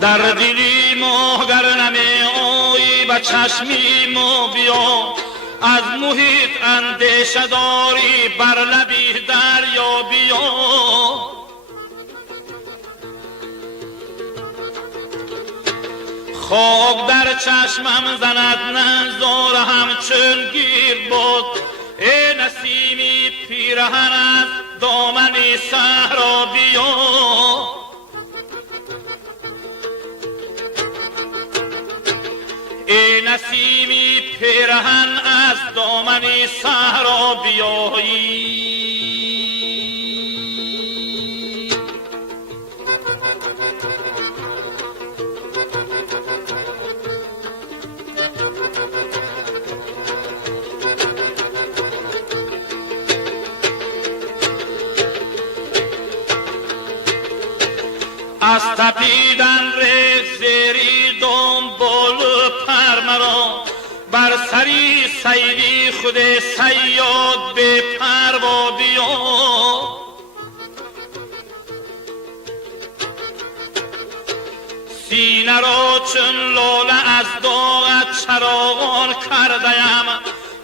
در دلی ما گر نمی آیی و چشمی ما بیا، از محیط اندیشه داری بر لبی دریا بیا. خاک در چشمم زند نزار همچون گیر بود، ای نسیمی پیرهن از دامن صحرا بیا. ای نسیمی پیرهن از دامن صحرا بیایی. از تپیدن ریخت زیری دنبال پر مرا، بر سری سیدی خود صیاد به پروا بیا. سینه را چون لاله از داغت چراغان کردیم،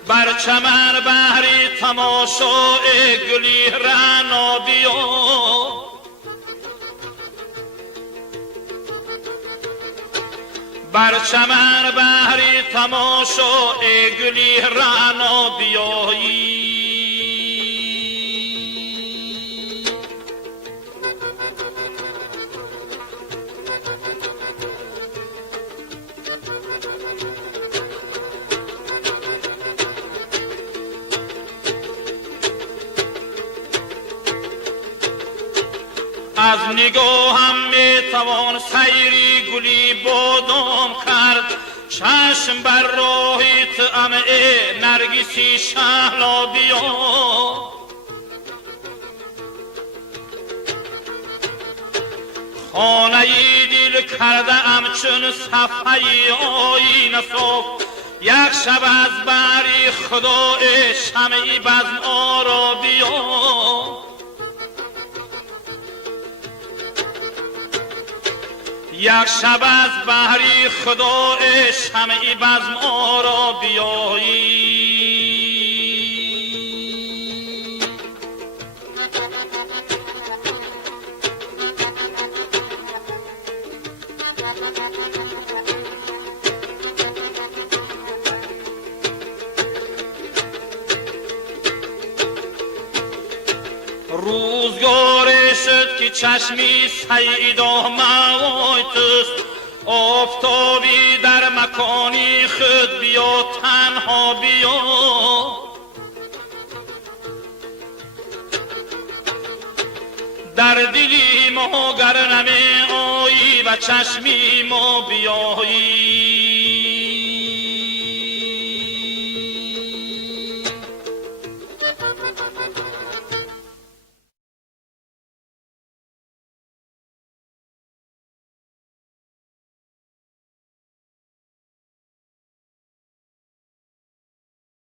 بر چمن بهری تماشای گلی رعنا بیا. بر چمن بهری تماشای گلی رعنا بیایی. از نگاهم میتوان سیری گلی بادام کرد، چشم بر راهی طعم نرگسی شهلا بیا. خانه دل کرده ام چون صفحه آینه صاف، یک شب از بری خدای شمعی بزم آرا بیا. یک شب از بحری خدای شمعی بزم آرا بیایی. روزگاری شد که چشمی سیدا موای توست، آفتابی در مکانی خود بیا تنها بیا. در دلی ما گر نمی آیی و چشمی ما بیایی.